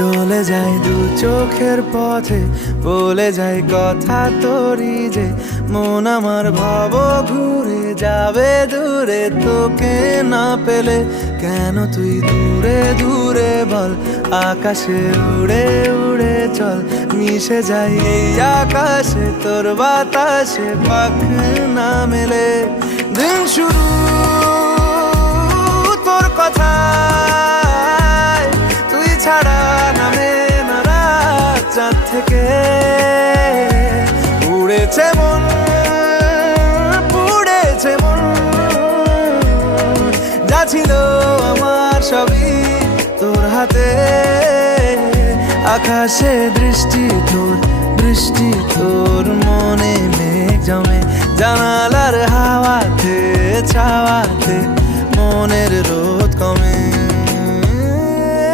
চলে যায় দু চোখের পথে, বলে যায় কথা তোরই যে মন আমার ভাব ঘুরে যাবে দূরে তোকে না পেলে। কেন তুই দূরে দূরে বল, আকাশে উড়ে উড়ে চল, মিশে যাই এই আকাশে তোর বাতাসে পাখ না মেলে। দিন শুরু তোর কথা, তুই ছাড়া নামে না রাত, চাঁদ থেকে উড়েছে মন, পুড়েছে মন, যা ছিল আমার সবই তোর হাতে। আকাশে দৃষ্টি তোর, বৃষ্টি তোর, মনে মেঘ জমে জানালার হাওয়াতে ছাওয়াতে, মনের রোদ কমে।